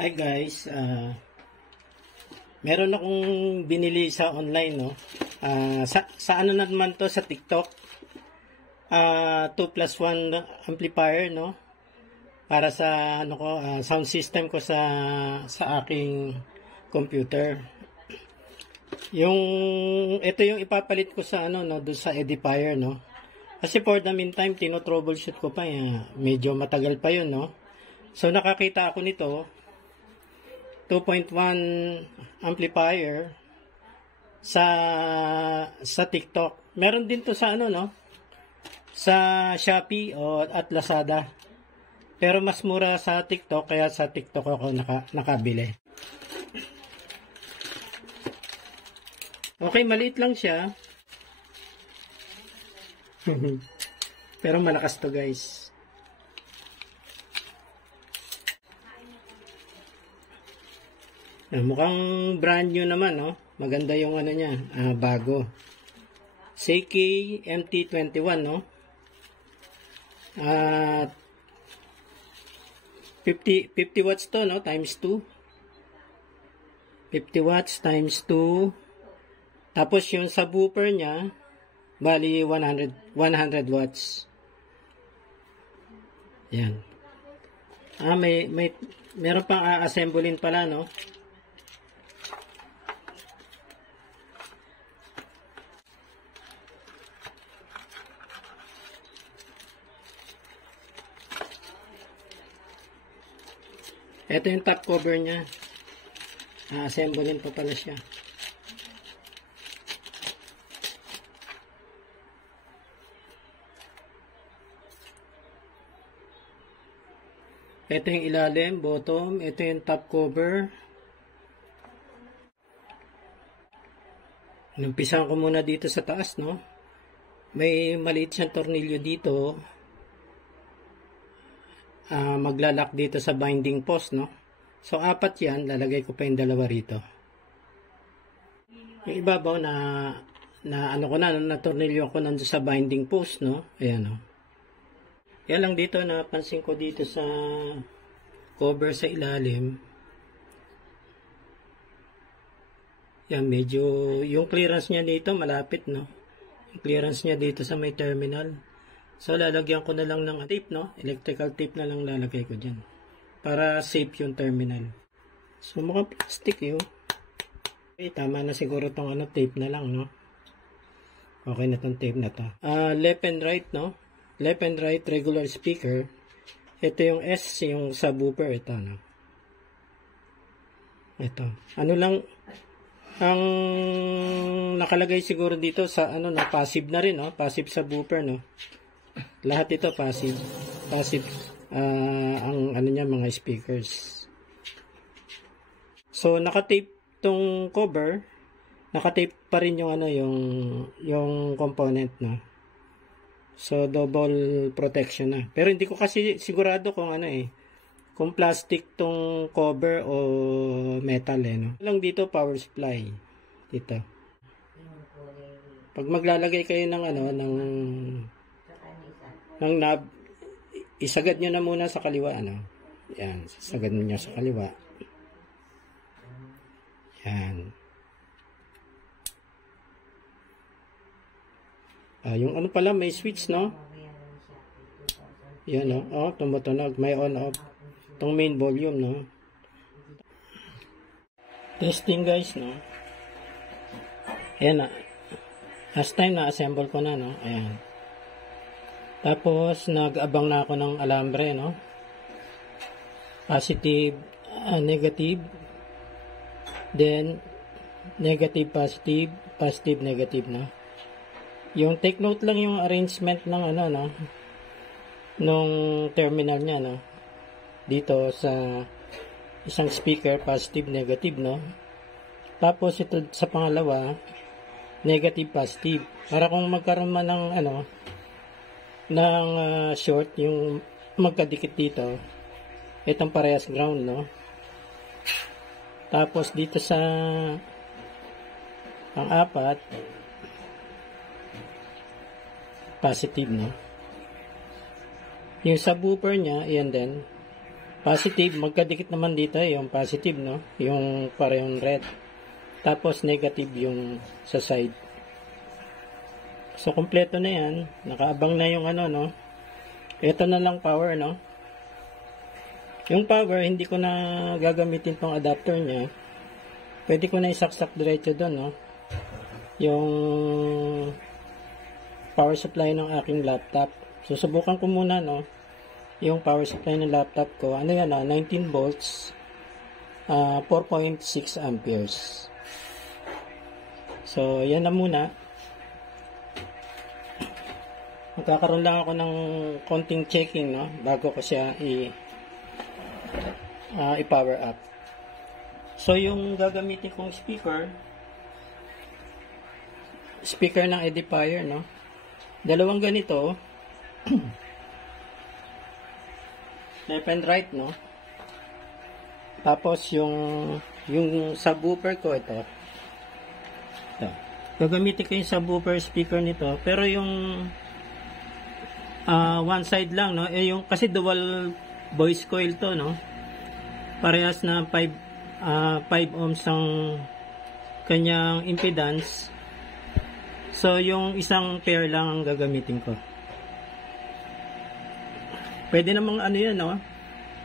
Hi guys, meron akong binili sa online, no? Sa ano naman to, sa TikTok. 2+1 amplifier, no? Para sa ano ko, sound system ko sa aking computer. Ito yung ipapalit ko sa ano, no, doon sa edifier, no? Kasi for the meantime, tino-troubleshoot ko pa, medyo matagal pa yun, no? So nakakita ako nito, 2.1 amplifier sa TikTok. Meron din to sa ano, no? Sa Shopee at Lazada. Pero mas mura sa TikTok, kaya sa TikTok ako nakabili. Okay, maliit lang siya. Pero malakas to, guys. Mukhang brand new naman, no? Maganda yung ano niya, bago. Seiki MT21, no? 50 watts to, no? Times 2. 50 watts times 2. Tapos yung subwoofer niya, bali 100 watts. Yan. Meron pang a-assemblein pala, no? Ito yung top cover niya. A-assemblein pa pala siya. Ito yung ilalim, bottom. Ito yung top cover. Numpisan ko muna dito sa taas, no? May maliit siyang tornilyo dito. Maglalak dito sa binding post, no? So, 4 yan. Lalagay ko pa yung 2 rito. Yung ibabaw na tornilyo ko nandun sa binding post, no? Ayan, no? Yan lang dito, napansin ko dito sa cover sa ilalim. Yan, medyo, yung clearance niya dito malapit, no? Yung clearance niya dito sa may terminal. So, lalagyan ko na lang ng tape, no? Electrical tape na lang lalagay ko dyan. Para safe yung terminal. So, mukhang plastic yun. Okay, tama na siguro tong ano, tape na lang, no? Okay na tong tape na to. Left and right, no? Left and right regular speaker. Ito yung S, yung subwoofer. Ito, no? Ito. Ano lang, ang nakalagay siguro dito sa ano, na passive na rin, no? Passive subwoofer, no? Lahat ito passive ang ano niya, mga speakers. So naka-tape tong cover, naka-tape pa rin yung ano, yung component, no. So double protection na. Pero hindi ko kasi sigurado kung ano kung plastic tong cover o metal, no. Lang dito power supply dito. Pag maglalagay kayo ng ano, ng knob, isagad nyo na muna sa kaliwa, ano. Yan, isagad nyo sa kaliwa. Yan. Yung ano pala, may switch, no? Yan, no? Oh, tumutunog. May on-off. Itong main volume, no? Testing, guys, no? Ayan, na. Last time, na-assemble ko na, no? Ayan. Tapos, nag-abang na ako ng alambre, no? Positive, negative. Then, negative, positive, positive, negative, no? Yung take note lang yung arrangement ng ano, no? Nung terminal niya, no? Dito sa isang speaker, positive, negative, no? Tapos, ito sa pangalawa, negative, positive. Para kung magkaroon man ng, ano, ng short, yung magkadikit dito, itong parehas ground, no? Tapos dito sa pang-4, positive, no? Yung subwoofer niya, yan din, Positive, magkadikit naman dito yung positive, no? Yung parehong red. Tapos negative yung sa side. So, kompleto na yan. Nakaabang na yung ano, no? Ito na lang power, no? Yung power, hindi ko na gagamitin tong adapter niya. Pwede ko na isaksak diretso doon, no? Yung power supply ng aking laptop. Susubukan ko muna, no? Yung power supply ng laptop ko, ano yan, 19 volts, 4.6 amperes. So, yan na muna. Magkakaroon lang ako ng konting checking, no, bago ko siya i-power up. So, yung gagamitin kong speaker ng Edifier, no, dalawang ganito, left and right, no? Tapos yung subwoofer ko ito. Gagamitin ko yung subwoofer speaker nito, pero yung one side lang, no? Yung kasi dual voice coil to, no? Parehas na 5 ohms ang kanyang impedance. So yung isang pair lang ang gagamitin ko. Pwede namang ano yan, no?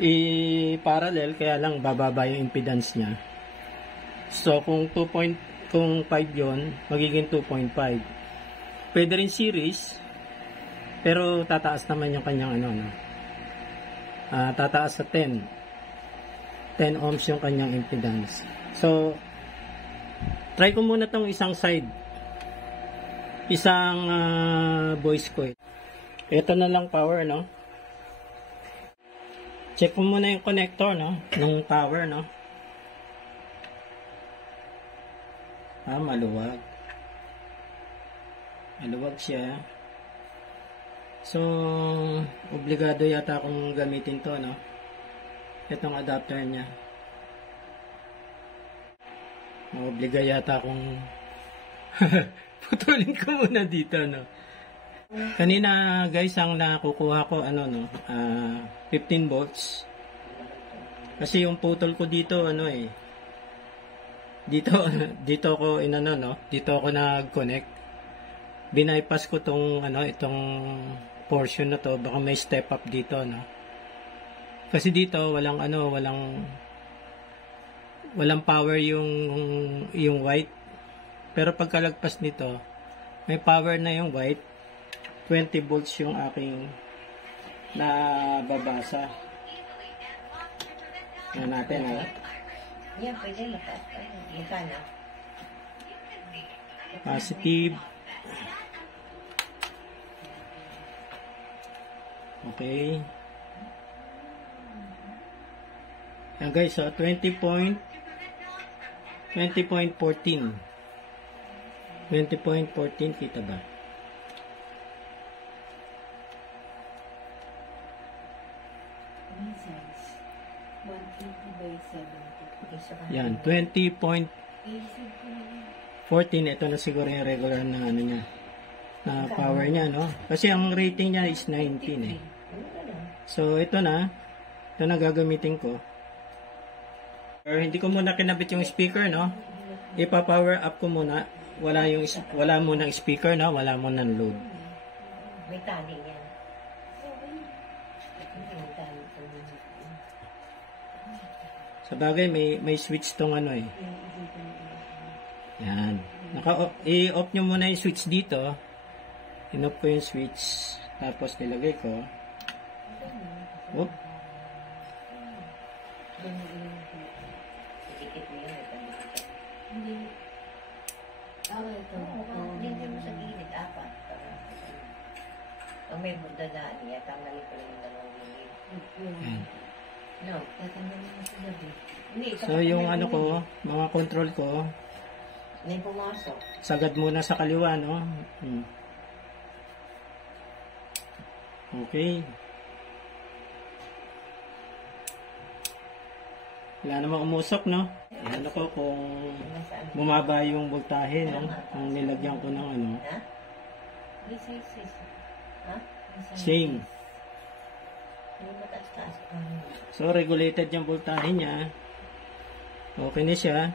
I-parallel, kaya lang bababa yung impedance niya. So, kung 5 yon, magiging 2.5. Pwede rin series, pero tataas naman yung kanyang ano, no? Tataas sa 10 ohms yung kanyang impedance. So, try ko muna tong isang side. Isang voice coil. Ito na lang power, no? Check ko muna yung connector, no, ng power, no. Maluwag. Maluwag siya. So, obligado yata akong gamitin to, no. Itong adapter niya. Obligado yata akong putulin ko muna dito, no. Kanina guys, ang nakukuha ko 15 volts. Kasi yung putol ko dito dito ako dito ako nag-connect. Binypass ko itong portion na to, baka may step up dito, no. Kasi dito walang power yung white. Pero pagkalagpas nito, may power na yung white. 20 volts yung aking nababasa. Yan natin, ha? Yan, pwede lakas. Magkano? Positive. Okay. Yan guys, so 20.14. 20.14, kita ba? Yan, 20.14. Ito na siguro yung regular na niya, na power niya, no? Kasi ang rating niya is 19, eh. So, ito na gagamitin ko. Pero hindi ko muna kinabit yung speaker, no? Ipa-power up ko muna. Wala munang speaker, no? Wala munang load. May tali yan. Sa bagay, may switch tong eh. Yan. I-off nyo muna yung switch dito. In-off ko yung switch. Tapos nilagay ko. Oop. Hindi mo sa gilid, apat. Pag may dadaan niya, tanggalin ko lang yung dalawang gilid. No, tatanggalin mo sa gabi. So, yung mga control ko, may pumasok. sagad muna sa kaliwa, no? Okay. Wala namang umusok, no? Ano ko kung bumaba yung voltahe, no? Kung nilagyan ko ng Ha? same. Hindi mataas-taas. So, regulated yung voltahe niya. Okay na siya.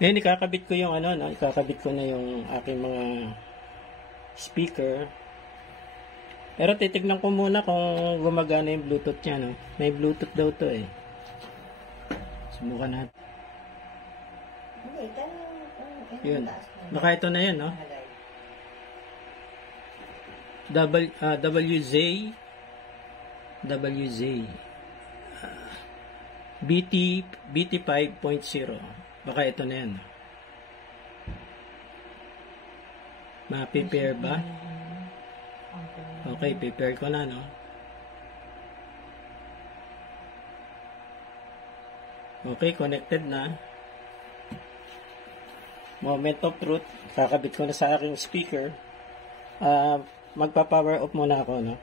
Ngayon, ikakabit ko yung ano, no? Ikakabit ko na yung aking mga speaker. Pero titignan ko muna kung gumagana yung Bluetooth niya, no? May Bluetooth daw to eh. Subukan natin. Hindi, tanong Yun. Baka ito na yun, no? WZ BT 5.0. Baka ito na yan. Ma-prepare ba? Okay, prepare ko na, no? Okay, connected na. Moment of truth. Kakabit ko na sa aking speaker. Magpa-power off muna ako, no?